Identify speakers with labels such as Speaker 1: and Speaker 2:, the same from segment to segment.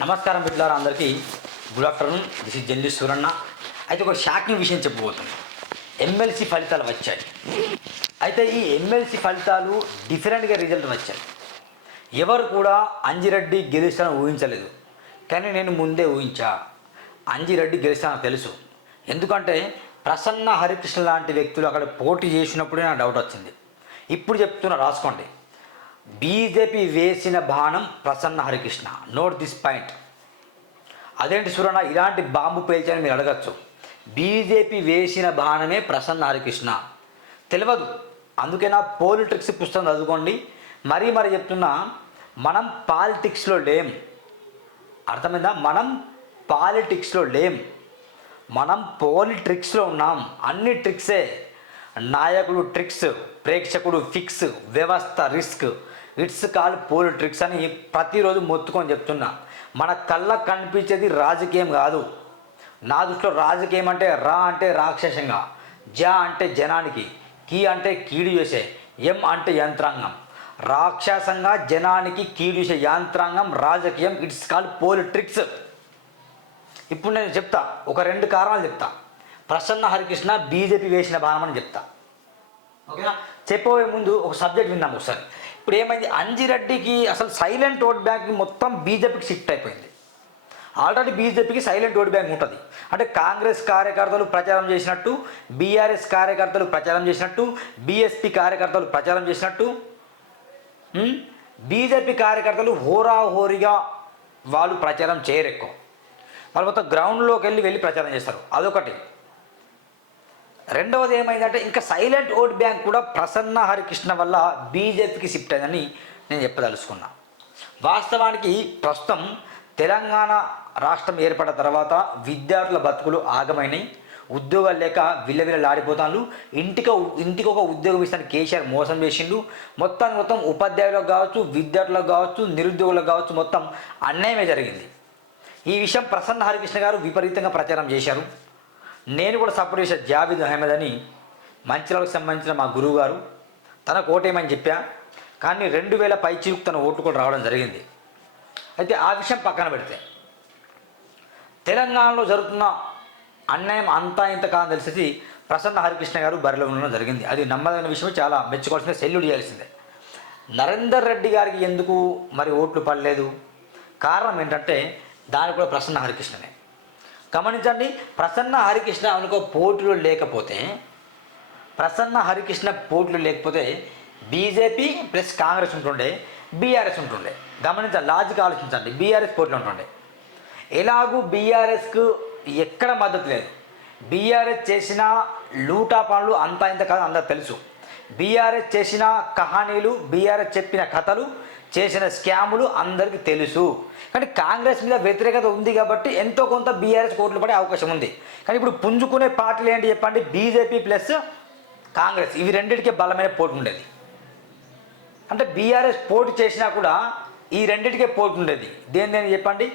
Speaker 1: నమస్కారం బిడ్డలారా అందరికీ. Good afternoon. దిస్ ఇస్ జల్లి సూరన్న అయితే ఒక షాకింగ్ విషయం చెప్పబోతుంది ఎమ్మెల్సీ ఫలితాలు వచ్చాయి. అయితే ఈ ఎమ్మెల్సీ ఫలితాలు డిఫరెంట్గా రిజల్ట్ వచ్చాయి. ఎవరు కూడా అంజిరెడ్డి గెలుస్తానని ఊహించలేదు. కానీ నేను ముందే ఊహించా. అంజిరెడ్డి గెలుస్తానని తెలుసు. ఎందుకంటే ప్రసన్న హరికృష్ణ లాంటి వ్యక్తులు అక్కడ పోటీ చేసినప్పుడే నాకు డౌట్ వచ్చింది. ఇప్పుడు చెప్తున్నా రాసుకోండి. బీజేపీ వేసిన బాణం Prasanna Harikrishna. Note this point అదేంటి సురణ ఇలాంటి బాంబు పేల్చని మీరు అడగచ్చు. బీజేపీ వేసిన బాణమే ప్రసన్న హరికృష్ణ. తెలియదు. అందుకే నా పోలిటిక్స్ పుస్తకం చదువుకోండి. మరీ మరి చెప్తున్నా మనం పాలిటిక్స్లో లేం అర్థమైందా? మనం పాలిటిక్స్లో లేం మనం పోలిట్రిక్స్లో ఉన్నాం. అన్ని ట్రిక్సే నాయకుడు ట్రిక్స్ ప్రేక్షకుడు ఫిక్స్ వ్యవస్థ risk it's call poll tricks అని ప్రతిరోజు మొత్తుకొని చెప్తున్నా. మన కళ్ళకు కనిపించేది రాజకీయం కాదు. నా దృష్టిలో రాజకీయం అంటే రా అంటే రాక్షసంగా జ అంటే జనానికి కీ అంటే కీడు చేసే ఎం అంటే యంత్రాంగం. రాక్షసంగా జనానికి కీడు చేసే యంత్రాంగం రాజకీయం. ఇట్స్ కాల్ పోల్ ట్రిక్స్ ఇప్పుడు నేను చెప్తా ఒక రెండు కారణాలు చెప్తా. ప్రసన్న హరికృష్ణ బీజేపీ వేసిన బాణం అని చెప్తా. ఓకేనా? చెప్పబోయే ముందు ఒక సబ్జెక్ట్ విన్నాము ఒకసారి. ఇప్పుడు ఏమైంది అంజిరెడ్డికి అసలు సైలెంట్ ఓట్ బ్యాంక్ మొత్తం బీజేపీకి షిఫ్ట్ అయిపోయింది. ఆల్రెడీ బీజేపీకి సైలెంట్ ఓట్ బ్యాంక్ ఉంటుంది. అంటే కాంగ్రెస్ కార్యకర్తలు ప్రచారం చేసినట్టు బీఆర్ఎస్ కార్యకర్తలు ప్రచారం చేసినట్టు బీఎస్పీ కార్యకర్తలు ప్రచారం చేసినట్టు బీజేపీ కార్యకర్తలు హోరాహోరీగా వాళ్ళు ప్రచారం చేయరు ఎక్కువ. వాళ్ళు మొత్తం గ్రౌండ్లోకి వెళ్ళి వెళ్ళి ప్రచారం చేస్తారు. అదొకటి. రెండవది ఏమైందంటే ఇంకా సైలెంట్ ఓట్ బ్యాంక్ కూడా ప్రసన్న హరికృష్ణ వల్ల బీజేపీకి షిఫ్ట్ అయిందని నేను చెప్పదలుచుకున్నా. వాస్తవానికి ప్రస్తుతం తెలంగాణ రాష్ట్రం ఏర్పడిన తర్వాత విద్యార్థుల బతుకులు ఆగమైనాయి ఉద్యోగాలు లేక విల్లవిల్లలాడిపోతాను ఇంటికి ఇంటికి ఒక ఉద్యోగం ఇస్తాను కేసీఆర్ మోసం చేసిండు. మొత్తం మొత్తం ఉపాధ్యాయులకు కావచ్చు విద్యార్థులకు కావచ్చు నిరుద్యోగులకు కావచ్చు మొత్తం అన్యాయమే జరిగింది. ఈ విషయం ప్రసన్న హరికృష్ణ గారు విపరీతంగా ప్రచారం చేశారు. నేను కూడా సపోర్ట్ చేసే జావేద్ అహ్మద్ అని మంచిర్యాలకు సంబంధించిన మా గురువు గారు తనకు ఓటేయమని చెప్పా. కానీ రెండు వేల పై చిరుకు తన ఓట్లు కూడా రావడం జరిగింది. అయితే ఆ విషయం పక్కన పెడితే. తెలంగాణలో జరుగుతున్న అన్యాయం అంతా ఇంత కాదని తెలిసేసి ప్రసన్న హరికృష్ణ గారు బరిలో ఉండడం జరిగింది. అది నమ్మదగిన విషయం చాలా మెచ్చుకోవాల్సిందే సెల్యూట్ చేయాల్సిందే. నరేందర్ రెడ్డి గారికి ఎందుకు మరి ఓట్లు పడలేదు? కారణం ఏంటంటే దానికి కూడా ప్రసన్న హరికృష్ణనే. గమనించండి ప్రసన్న హరికృష్ణ అనుకో పోటీలు లేకపోతే ప్రసన్న హరికృష్ణ పోటీలు లేకపోతే బీజేపీ ప్లస్ కాంగ్రెస్ ఉంటుండే బీఆర్ఎస్ ఉంటుండే. గమనించండి లాజిక్ ఆలోచించండి బీఆర్ఎస్ పోటీలు ఉంటుండే. ఎలాగూ బీఆర్ఎస్కు ఎక్కడ మద్దతు లేదు. బీఆర్ఎస్ చేసిన లూటా పనులు అంతా ఇంత కాదు అందరూ తెలుసు. బీఆర్ఎస్ చేసిన కహానీలు బీఆర్ఎస్ చెప్పిన కథలు చేసిన స్కాములు అందరికీ తెలుసు. కానీ కాంగ్రెస్ మీద వ్యతిరేకత ఉంది కాబట్టి ఎంతో కొంత బీఆర్ఎస్ కోట్లు పడే అవకాశం ఉంది. కానీ ఇప్పుడు పుంజుకునే పార్టీలు ఏంటి చెప్పండి? BJP plus Congress. ఇవి రెండింటికి బలమైన పోటీ ఉండేది. అంటే బీఆర్ఎస్ పోటీ చేసినా కూడా ఈ రెండింటికే పోటీ ఉండేది. దేని దేని చెప్పండి?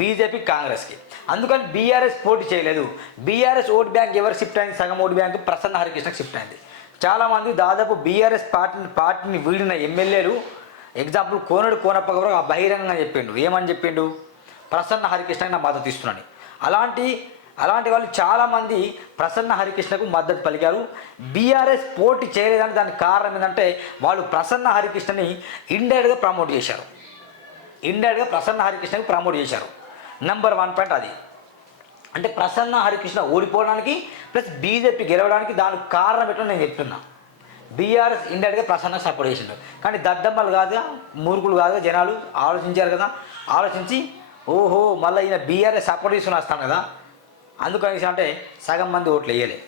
Speaker 1: బీజేపీ కాంగ్రెస్కి. అందుకని బీఆర్ఎస్ పోటీ చేయలేదు. బీఆర్ఎస్ ఓట్ బ్యాంక్ ఎవరు షిఫ్ట్ అయింది? సగం ఓట్ బ్యాంక్ ప్రసన్న హరికృష్ణకి షిఫ్ట్ అయింది. చాలామంది దాదాపు బీఆర్ఎస్ పార్టీని పార్టీని వీడిన ఎమ్మెల్యేలు ఎగ్జాంపుల్ కోనడు కోనప్ప గారు ఆ బహిరంగంగా చెప్పిండు. ఏమని చెప్పిండు? ప్రసన్న హరికృష్ణకి నా మద్దతు ఇస్తున్నాను. అలాంటి అలాంటి వాళ్ళు చాలామంది ప్రసన్న హరికృష్ణకు మద్దతు పలికారు. బీఆర్ఎస్ పోటీ చేయలేదని దానికి కారణం ఏంటంటే వాళ్ళు ప్రసన్న హరికృష్ణని ఇండైరెక్ట్గా ప్రమోట్ చేశారు. ఇండైరెక్ట్గా ప్రసన్న హరికృష్ణకు ప్రమోట్ చేశారు. నెంబర్ వన్ పాయింట్ అది. అంటే ప్రసన్న హరికృష్ణ ఓడిపోవడానికి ప్లస్ బీజేపీ గెలవడానికి దానికి కారణం పెట్టడం నేను చెప్తున్నా. బీఆర్ఎస్ ఇండైరెక్ట్గా ప్రసన్న సపోర్ట్ చేసిండు. కానీ దద్దమ్మలు కాదుగా మూర్ఖులు కాదుగా జనాలు ఆలోచించారు కదా. ఆలోచించి ఓహో మళ్ళీ ఈయన బీఆర్ఎస్ సపోర్ట్ చేసుకుని వస్తాను కదా. అందుకని అంటే సగం మంది ఓట్లు వేయలే.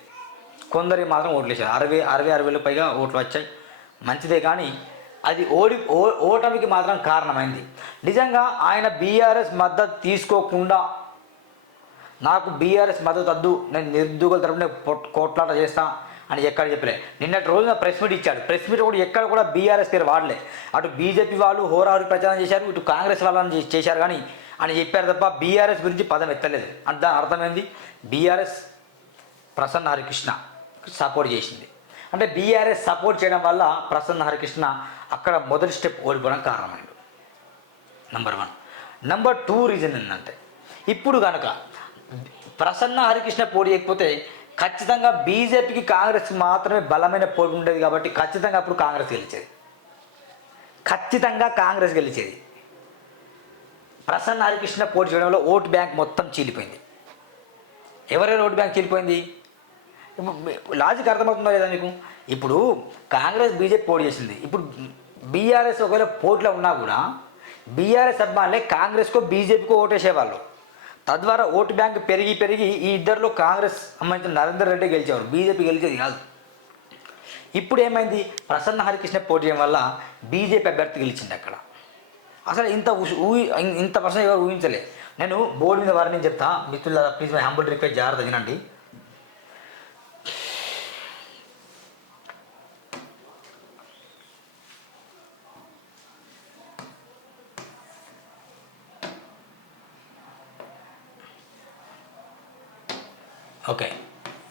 Speaker 1: కొందరికి మాత్రం ఓట్లు వేసారు. అరవై అరవై అరవైలో పైగా ఓట్లు వచ్చాయి. మంచిదే కానీ అది ఓడి ఓ ఓటమికి మాత్రం కారణమైంది. నిజంగా ఆయన బీఆర్ఎస్ మద్దతు తీసుకోకుండా నాకు బీఆర్ఎస్ మద్దతు వద్దు నేను నిరుద్యోగుల తరపున పొట్- కోట్లాట చేస్తాను అని ఎక్కడ చెప్పలే. నిన్నటి రోజున ప్రెస్ మీట్ ఇచ్చాడు. ప్రెస్ మీట్ కూడా ఎక్కడ కూడా బీఆర్ఎస్ పేరు వాడలే. అటు బీజేపీ వాళ్ళు హోరాహోరి ప్రచారం చేశారు ఇటు కాంగ్రెస్ వాళ్ళని చేశారు కానీ అని చెప్పారు తప్ప బీఆర్ఎస్ గురించి పదం ఎత్తలేదు. అంటే దాని అర్థమైంది? బీఆర్ఎస్ ప్రసన్న హరికృష్ణ సపోర్ట్ చేసింది. అంటే బీఆర్ఎస్ సపోర్ట్ చేయడం వల్ల ప్రసన్న హరికృష్ణ అక్కడ మొదటి స్టెప్ ఓడిపోవడం కారణమైంది. Number one number two reason ఏంటంటే ఇప్పుడు కనుక ప్రసన్న హరికృష్ణ పోటీ చేయకపోతే ఖచ్చితంగా బీజేపీకి కాంగ్రెస్ మాత్రమే బలమైన పోటీ ఉండేది కాబట్టి ఖచ్చితంగా అప్పుడు కాంగ్రెస్ గెలిచేది. ఖచ్చితంగా కాంగ్రెస్ గెలిచేది. ప్రసన్న హరికృష్ణ పోటీ చేయడం వల్ల ఓటు బ్యాంక్ మొత్తం చీలిపోయింది. ఎవరైనా ఓటు బ్యాంక్ చీలిపోయింది? లాజిక్ అర్థమవుతుందో లేదా మీకు ఇప్పుడు కాంగ్రెస్ బీజేపీ పోటీ చేసింది. ఇప్పుడు బీఆర్ఎస్ ఒకవేళ పోటీలో ఉన్నా కూడా బీఆర్ఎస్ అభిమానులే కాంగ్రెస్కో బీజేపీకో ఓటేసేవాళ్ళు. తద్వారా ఓటు బ్యాంక్ పెరిగి పెరిగి ఈ ఇద్దరిలో కాంగ్రెస్ సంబంధించిన నరేందర్ రెడ్డి గెలిచేవారు బీజేపీ గెలిచేది కాదు. ఇప్పుడు ఏమైంది? ప్రసన్న హరికృష్ణ పోటీ చేయడం వల్ల బీజేపీ అభ్యర్థి గెలిచింది అక్కడ. అసలు ఇంత ఊహి- ఊహి ఇంత పర్సెంట్ ఎవరు ఊహించలే. నేను బోర్డు మీద వారిని చెప్తా మిత్రుల ప్లీజ్ మై హంబుల్ రిక్వెస్ట్ జాగ్రత్త వినండి. Okay.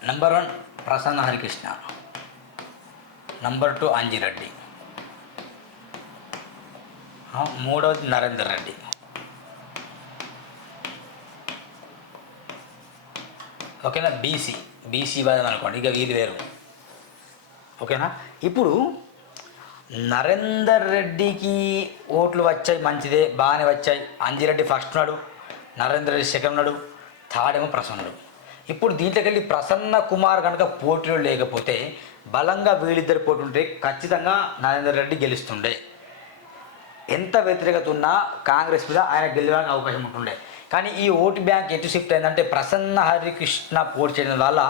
Speaker 1: Number one Prasanna Harikrishna. Number two Anjireddy. మూడవది నరేందర్ రెడ్డి. ఓకేనా? బీసీ బీసీ వాదం అనుకోండి. ఇక వీధి వేరు. ఓకేనా? ఇప్పుడు నరేందర్ రెడ్డికి ఓట్లు వచ్చాయి మంచిదే బాగానే వచ్చాయి. అంజిరెడ్డి ఫస్ట్ నాడు నరేందర్ రెడ్డి సెకండ్ నాడు థర్డ్ ఏమో ప్రసన్నుడు. ఇప్పుడు దీంట్లోకి వెళ్ళి ప్రసన్న కుమార్ కనుక పోటీలో లేకపోతే బలంగా వీళ్ళిద్దరు పోటీ ఉంటే ఖచ్చితంగా నరేందర్ రెడ్డి గెలుస్తుండే. ఎంత వ్యతిరేకత ఉన్నా కాంగ్రెస్ మీద ఆయన గెలవడానికి అవకాశం ఉంటుండే. కానీ ఈ ఓటు బ్యాంక్ ఎటు షిఫ్ట్ అయిందంటే ప్రసన్న హరికృష్ణ పోటీ చేయడం వల్ల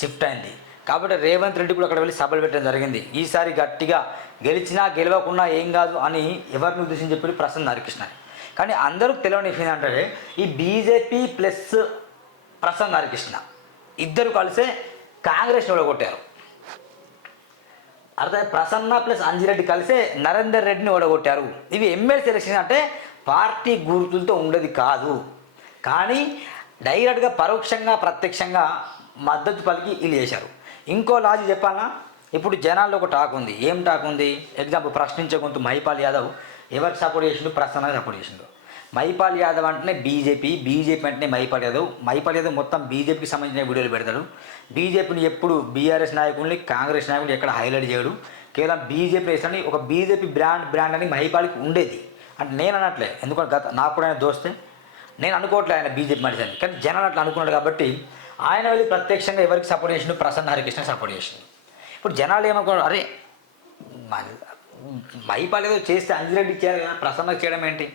Speaker 1: షిఫ్ట్ అయింది. కాబట్టి రేవంత్ రెడ్డి కూడా అక్కడ వెళ్ళి సభలు పెట్టడం జరిగింది. ఈసారి గట్టిగా గెలిచినా గెలవకుండా ఏం కాదు అని ఎవరిని ఉద్దేశించి చెప్పి ప్రసన్న హరికృష్ణ కానీ అందరూ తెలియని విషయం ఏంటంటే ఈ బీజేపీ ప్లస్ ప్రసన్న హరికృష్ణ. ఇద్దరు కలిసే కాంగ్రెస్ ఓడగొట్టారు. అర్థం ప్రసన్న ప్లస్ అంజిరెడ్డి కలిసే నరేందర్ రెడ్డిని ఓడగొట్టారు. ఇవి ఎమ్మెల్సీ ఎలక్షన్ అంటే పార్టీ గుర్తులతో ఉండేది కాదు. కానీ డైరెక్ట్గా పరోక్షంగా ప్రత్యక్షంగా మద్దతు పలికి వీళ్ళు చేశారు. ఇంకో లాజీ చెప్పాలా? ఇప్పుడు జనాల్లో ఒక టాక్ ఉంది. ఏం టాక్ ఉంది? ఎగ్జాంపుల్ ప్రశ్నించే గొంతు మహిపాల్ యాదవ్ ఎవరికి సపోర్ట్ చేసిండు? ప్రసన్నగా సపోర్ట్ చేసిండు. మైపాల్ యాదవ్ అంటేనే బీజేపీ బీజేపీ అంటేనే మైపాల్ యాదవ్. మైపాల్ యాదవ్ మొత్తం బీజేపీకి సంబంధించిన వీడియోలు పెడతాడు. బీజేపీని ఎప్పుడు బీఆర్ఎస్ నాయకుల్ని కాంగ్రెస్ నాయకుల్ని ఎక్కడ హైలైట్ చేయడు. కేవలం బీజేపీ వేసని ఒక బీజేపీ బ్రాండ్ బ్రాండ్ అని మహిపాల్కి ఉండేది. అంటే నేను అనట్లే. ఎందుకంటే గత నాకు కూడా ఆయన దోస్తే. నేను అనుకోవట్లే ఆయన బీజేపీ మనిషి అని కానీ జనాలు అట్లా అనుకున్నాడు కాబట్టి ఆయన వెళ్ళి ప్రత్యక్షంగా ఎవరికి సపోర్ట్ చేసిండు? ప్రసన్న హరికృష్ణ సపోర్ట్ చేసిండు. ఇప్పుడు జనాలు ఏమనుకున్నారు? అరే మైపాల్ ఏదో చేస్తే అంజిరెడ్డి చేయాలి కదా. ప్రసన్నకు చేయడం ఏంటి?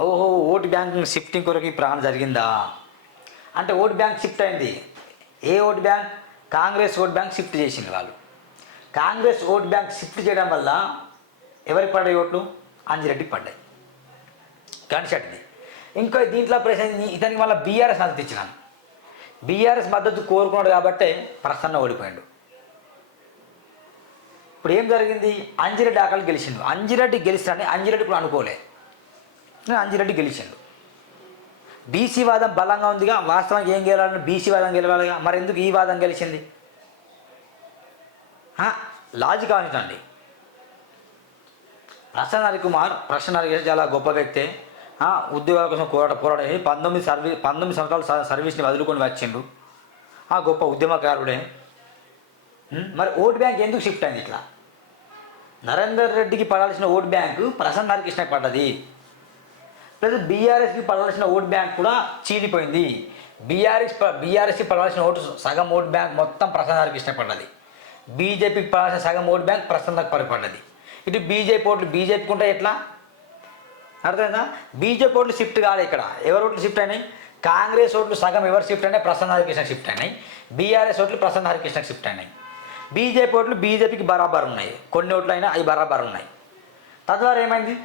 Speaker 1: ఓహో ఓటు బ్యాంక్ షిఫ్టింగ్ కొరకు ఈ ప్రాణం జరిగిందా? అంటే ఓటు బ్యాంక్ షిఫ్ట్ అయింది. ఏ vote bank? Congress vote bank shift చేసింది వాళ్ళు. కాంగ్రెస్ ఓట్ బ్యాంక్ షిఫ్ట్ చేయడం వల్ల ఎవరికి పడ్డాయి ఓట్లు? అంజిరెడ్డికి పడ్డాయి. గణశెట్టిది ఇంకో దీంట్లో ప్రశ్న ఇతనికి మళ్ళీ బీఆర్ఎస్ మద్దతు ఇచ్చినాను బీఆర్ఎస్ మద్దతు కోరుకున్నాడు కాబట్టి ప్రసన్న ఓడిపోయాడు. ఇప్పుడు ఏం జరిగింది? అంజిరెడ్డి ఆకలి గెలిచిండు. అంజిరెడ్డి గెలిస్తాడని అంజిరెడ్డి ఇప్పుడు అనుకోలే. అంజిరెడ్డి గెలిచిండు. బీసీ వాదం బలంగా ఉందిగా వాస్తవానికి ఏం గెలవాలని బీసీ వాదం గెలవాలిగా మరి ఎందుకు ఈ వాదం గెలిచింది? లాజిక్ ఆలోచించండి. ప్రసన్న హరికుమార్ ప్రసన్న హరికృష్ణ చాలా గొప్ప వ్యక్తే. ఉద్యోగాల కోసం పోరాట పోరాట పంతొమ్మిది సర్వీస్ పంతొమ్మిది సంవత్సరాలు సర్వీస్ని వదులుకొని వచ్చిండు. ఆ గొప్ప ఉద్యమకారుడే. మరి ఓట్ బ్యాంక్ ఎందుకు షిఫ్ట్ అయింది ఇట్లా? నరేందర్ రెడ్డికి పడాల్సిన ఓట్ బ్యాంకు ప్రసన్న హరికృష్ణకి పడ్డది. ప్లస్ బీఆర్ఎస్కి పడాల్సిన ఓట్ బ్యాంక్ కూడా చీలిపోయింది. బీఆర్ఎస్ బీఆర్ఎస్కి పడాల్సిన ఓటు సగం ఓట్ బ్యాంక్ మొత్తం ప్రసాద్ గారికి పడ్డది బీజేపీకి పడాల్సిన సగం ఓట్ బ్యాంక్ ప్రసన్నకు పడిపడ్డది. ఇటు బీజేపీ ఓట్లు బీజేపీకి ఉంటాయి ఎట్లా? అర్థమైందా? బీజేపీ ఓట్లు షిఫ్ట్ కాలే ఇక్కడ. ఎవరు ఓట్లు షిఫ్ట్ అయినాయి? కాంగ్రెస్ ఓట్లు సగం ఎవరు షిఫ్ట్ అయినాయి? ప్రసన్న హరికృష్ణ షిఫ్ట్ అయినాయి. బీఆర్ఎస్ ఓట్లు ప్రసన్న హరికృష్ణకి షిఫ్ట్ అయినాయి. బీజేపీ ఓట్లు బీజేపీకి బరాబర్ ఉన్నాయి. కొన్ని ఓట్లు అయినా అవి బరాబర్ ఉన్నాయి. తద్వారా ఏమైంది?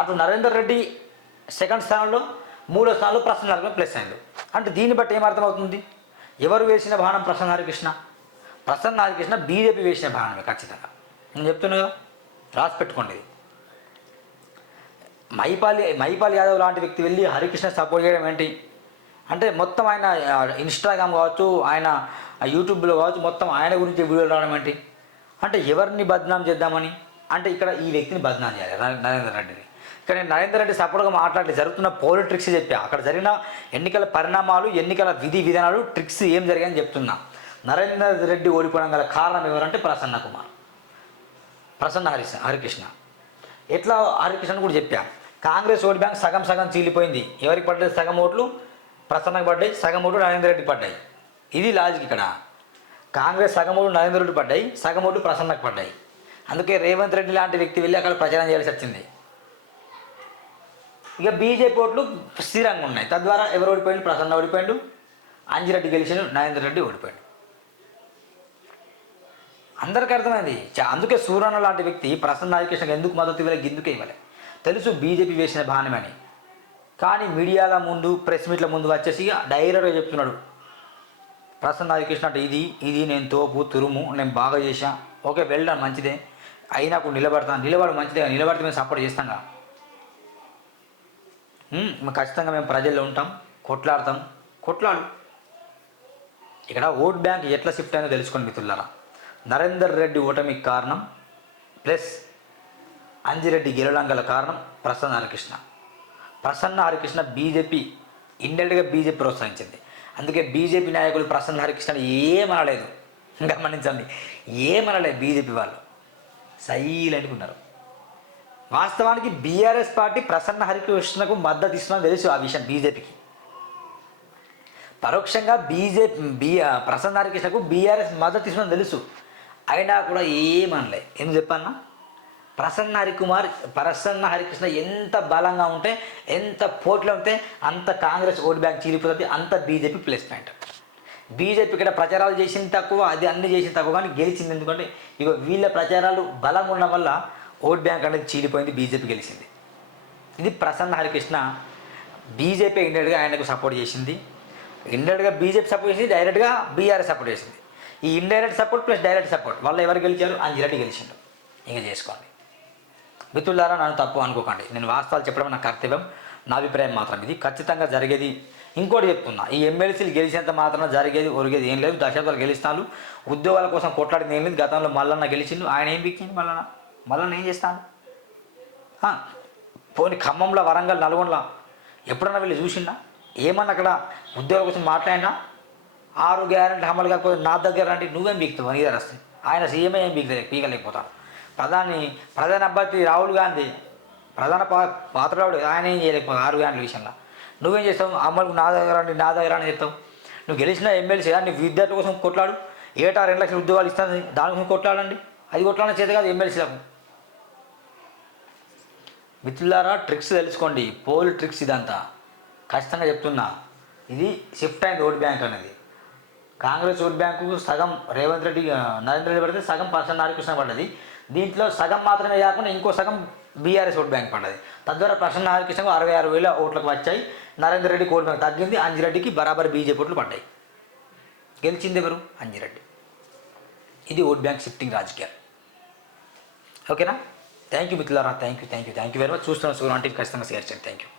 Speaker 1: అటు నరేందర్ రెడ్డి సెకండ్ స్థానంలో మూడో స్థానంలో ప్రసన్న ప్లస్ అయింది. అంటే దీన్ని బట్టి ఏమర్థమవుతుంది ఎవరు వేసిన బాణం ప్రసన్న హరికృష్ణ ప్రసన్న హరికృష్ణ బీజేపీ వేసిన బాణమే ఖచ్చితంగా. నేను చెప్తున్నా కదా రాసి పెట్టుకోండి మైపాలి మైపాల్ యాదవ్ లాంటి వ్యక్తి వెళ్ళి హరికృష్ణ సపోర్ట్ చేయడం ఏంటి? అంటే మొత్తం ఆయన ఇన్స్టాగ్రామ్ కావచ్చు ఆయన యూట్యూబ్లో కావచ్చు మొత్తం ఆయన గురించి వీడియోలు రావడం ఏంటి? అంటే ఎవరిని బద్నాం చేద్దామని? అంటే ఇక్కడ ఈ వ్యక్తిని బద్నాం చేయాలి నరేంద్ర రెడ్డిని. కానీ నరేంద్ర నరేందర్ రెడ్డి సపోర్ట్గా మాట్లాడి జరుగుతున్న పోల్ ట్రిక్స్ చెప్పా. అక్కడ జరిగిన ఎన్నికల పరిణామాలు ఎన్నికల విధి విధానాలు ట్రిక్స్ ఏం జరిగాయని చెప్తున్నా. నరేందర్ రెడ్డి ఓడిపోవడం గల కారణం ఎవరంటే ప్రసన్న కుమార్. ప్రసన్న హరి హరికృష్ణ. ఎట్లా హరికృష్ణ కూడా చెప్పా. కాంగ్రెస్ ఓటు బ్యాంక్ సగం సగం చీలిపోయింది. ఎవరికి పడ్డాయి? సగం ఓట్లు ప్రసన్నకు పడ్డాయి సగం ఓట్లు నరేందర్ రెడ్డి పడ్డాయి. ఇది లాజిక్ ఇక్కడ. కాంగ్రెస్ సగం ఓట్లు నరేంద్ర రెడ్డి పడ్డాయి సగం ఓట్లు ప్రసన్నకు పడ్డాయి. అందుకే రేవంత్ రెడ్డి లాంటి వ్యక్తి వెళ్ళి అక్కడ ప్రచారం చేయాల్సి వచ్చింది. ఇక బీజేపీ ఓట్లు స్థిరంగా ఉన్నాయి. తద్వారా ఎవరు ఓడిపోయాడు? ప్రసన్న ఓడిపోయాడు. అంజిరెడ్డి గెలిచాడు. నరేందర్ రెడ్డి ఓడిపోయాడు. అందరికీ అర్థమైంది. అందుకే సూరణ లాంటి వ్యక్తి ప్రసన్న హరికృష్ణకి ఎందుకు మద్దతు ఇవ్వలే? ఎందుకే ఇవ్వలే. తెలుసు బీజేపీ వేసిన బాణమని. కానీ మీడియాల ముందు ప్రెస్ మీట్ల ముందు వచ్చేసి డైరెక్ట్గా చెప్తున్నాడు. ప్రసన్న హరికృష్ణ అంటే ఇది ఇది నేను తోపు తురుము నేను బాగా చేశా. ఓకే వెళ్ళడం మంచిదే. అయినాకు నిలబడతాను నిలబడి మంచిదే. నిలబడితే మేము సపోర్ట్ చేస్తాం కదా ఖచ్చితంగా మేము ప్రజల్లో ఉంటాం కొట్లాడతాం. కొట్లాడు. ఇక్కడ ఓట్ బ్యాంక్ ఎట్లా షిఫ్ట్ అయిందో తెలుసుకోండి మిత్రులారా. నరేందర్ రెడ్డి ఓటమికి కారణం ప్లస్ అంజిరెడ్డి గెలవడం గల కారణం ప్రసన్న హరికృష్ణ. ప్రసన్న హరికృష్ణ బీజేపీ ఇండైరెక్ట్గా బీజేపీ ప్రోత్సహించింది. అందుకే బీజేపీ నాయకులు ప్రసన్న హరికృష్ణ ఏమనలేదు గమనించండి. ఏమనలేదు బీజేపీ వాళ్ళు. సైలెంట్గా ఉన్నారు. వాస్తవానికి బీఆర్ఎస్ పార్టీ ప్రసన్న హరికృష్ణకు మద్దతు ఇస్తుందని తెలుసు ఆ విషయం బీజేపీకి. పరోక్షంగా బీజేపీ బీ ప్రసన్న హరికృష్ణకు బీఆర్ఎస్ మద్దతు ఇస్తుందని తెలుసు. అయినా కూడా ఏమనలే ఏం చెప్పన్నా? ప్రసన్న హరికుమార్ ప్రసన్న హరికృష్ణ ఎంత బలంగా ఉంటే ఎంత పోట్లో ఉంటే అంత కాంగ్రెస్ ఓటు బ్యాంక్ చీలిపోతుంది అంత బీజేపీ ప్లేస్మెంట్. బీజేపీ ఇక్కడ ప్రచారాలు చేసింది తక్కువ అది అన్ని చేసింది తక్కువ కానీ గెలిచింది ఎందుకంటే ఇక వీళ్ళ ప్రచారాలు బలంగా ఉండడం వల్ల ఓట్ బ్యాంక్ అనేది చీలిపోయింది బీజేపీ గెలిచింది. ఇది ప్రసన్న హరికృష్ణ బీజేపీ ఇండైరెక్ట్గా ఆయనకు సపోర్ట్ చేసింది. ఇండైరెక్ట్గా బీజేపీ సపోర్ట్ చేసింది డైరెక్ట్గా బీఆర్ఎస్ సపోర్ట్ చేసింది. ఈ indirect support plus direct support వాళ్ళు ఎవరు గెలిచారు? అంజిరెడ్డి గెలిచిండు. ఇంకా చేసుకోండి. మిత్రులారా నన్ను తప్పు అనుకోకండి. నేను వాస్తవాలు చెప్పడం నా కర్తవ్యం నా అభిప్రాయం మాత్రం ఇది ఖచ్చితంగా జరిగేది. ఇంకోటి చెప్తున్నా ఈ ఎమ్మెల్సీలు గెలిచేంత మాత్రం జరిగేది ఒరిగేది ఏం లేదు. దశాబ్దాలు గెలిస్తాను ఉద్యోగాల కోసం కొట్లాడింది ఏం లేదు. గతంలో మల్లన్న గెలిచిండు. ఆయన ఏం బిక్కింది మల్లన్న? మళ్ళీ ఏం చేస్తాను. పోని పోనీ ఖమ్మంలో వరంగల్ నల్గొండల ఎప్పుడన్నా వెళ్ళి చూసిండా? ఏమన్నా అక్కడ ఉద్యోగాల కోసం మాట్లాడినా? ఆరు గ్యారెంటీ అమలు కాకపోతే నా దగ్గర అంటే నువ్వేం బీక్తావు? నీ దగ్గర వస్తే. ఆయన సీఎం ఏం బీక్తలే పీకలేకపోతాడు ప్రధాని ప్రధాన అభ్యర్థి రాహుల్ గాంధీ. ప్రధాన పా పాత్రరావుడు ఆయన ఏం చేయలేకపోతాడు ఆరు గ్యారెంటీ విషయంలో. నువ్వేం చేస్తావు? అమ్మలకు నా దగ్గర అంటే నా దగ్గర అని చెప్తావు. నువ్వు గెలిచిన ఎమ్మెల్సీ నీ విద్యార్థుల కోసం కొట్లాడు. ఏటా రెండు లక్షల ఉద్యోగాలు ఇస్తాను దానికోసం కొట్లాడండి. అది కొట్లాడని చేత కాదు ఎమ్మెల్సీలకు. మిత్రులారా ట్రిక్స్ తెలుసుకోండి. పోల్ ట్రిక్స్ ఇదంతా. ఖచ్చితంగా చెప్తున్నా. ఇది షిఫ్ట్ అయింది ఓట్ బ్యాంక్ అనేది. కాంగ్రెస్ ఓట్ బ్యాంకు సగం రేవంత్ రెడ్డి నరేంద్ర రెడ్డి పడితే సగం పర్సన్ నారకృష్ణ పడ్డది. దీంట్లో సగం మాత్రమే కాకుండా ఇంకో సగం బీఆర్ఎస్ ఓట్ బ్యాంక్ పడ్డది. తద్వారా ప్రసన్న హరికృష్ణకు అరవై ఆరు వేల ఓట్లకు వచ్చాయి. నరేంద్ర రెడ్డి ఓట్ బ్యాంక్ తగ్గింది. అంజిరెడ్డికి బరాబర్ బీజేపీ ఓట్లు పడ్డాయి. గెలిచింది ఎవరు? అంజిరెడ్డి ఇది ఓట్ బ్యాంక్ షిఫ్టింగ్ రాజకీయాలు. ఓకేనా? థ్యాంక్ యూ మిత్రులారా thank you thank you thank you very much చూస్తున్న. సూర్య అంటే ఖచ్చితంగా షేర్ చేయండి. Thank you